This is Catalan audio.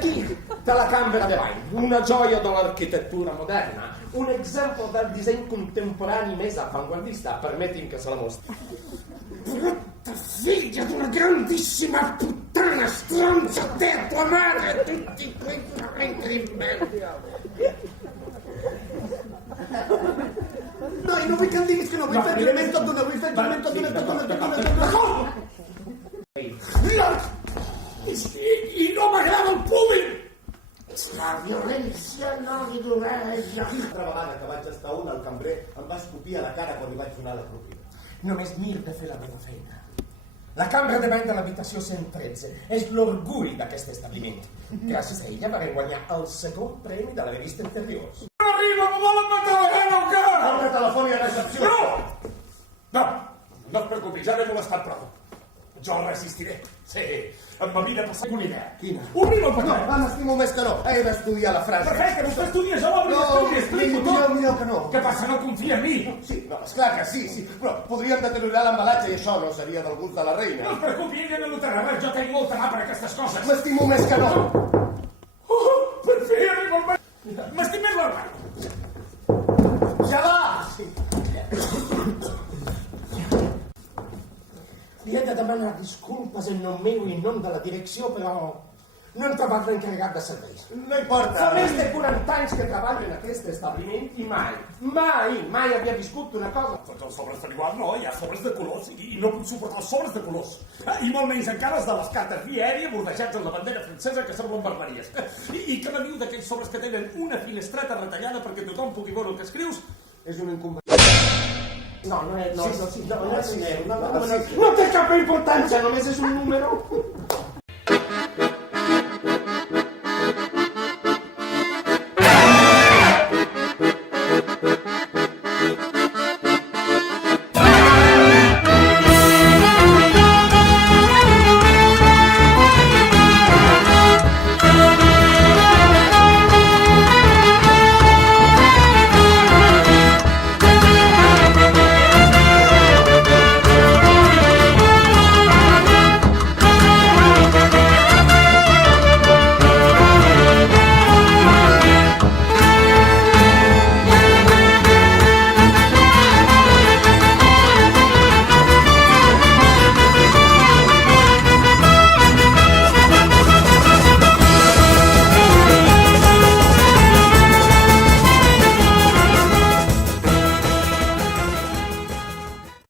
aquí, dalla Camera de Wine, una gioia dell'architettura moderna, un esempio del disegno contemporaneo més avanguardista, permetti'm che se la mostri. Brutta figlia di una grandissima puttana, stronza te, tua madre, tutti quei parenti belli. No, no vull que em diguis que no, vull fer firment tot d'una, I no m'agrada el públic! La violència no li dueix. L'altra vegada que vaig estar al cambrer em va escopir a la cara quan li vaig donar la propina. Només mir de fer la meva feina. La cambra de bany de l'habitació 113 és l'orgull d'aquest establiment. Gràcies a ella varem guanyar el segon premi de la revista Interiors. No arriba, me volen matar la gana o què? Nombre telefònic a recepció. No! No et preocupis, ja m'he molestat prou. Jo el resistiré. Sí, em va vine a passar una idea. Quina? Obrim el No, paquet. m'estimo més que no. He d'estudiar la frase. Perfecte, vostè estudia, jo l'obri l'estudi, explico tot. Millor que no. Què passa, no confia en mi? Sí, no, esclar que sí, però podríem deteriorar l'embalatge i això no seria del gust de la No reina. es preocupi, ella no notarà res, jo tenc molta mà per aquestes coses. M'estimo més que no. Per fi arriba el mar. M'estim més l'armari. Ja va! Li he de demanar disculpes en nom meu i en nom de la direcció, però no hem trobat l'encarregat de serveis. No importa. Fa més de 40 anys que treballo en aquest establiment i mai havia viscut una cosa. Tots els sobres per igual no, hi ha sobres de colors i no puc suportar els sobres de colors. I molt menys encara els de les cartes via aèria bordejats amb la bandera francesa que semblen barbaries. I què me diu d'aquells sobres que tenen una finestreta retallada perquè tothom pugui veure el que escrius? És un inconvenient. No, no és... No té No té cap importància, només és un número.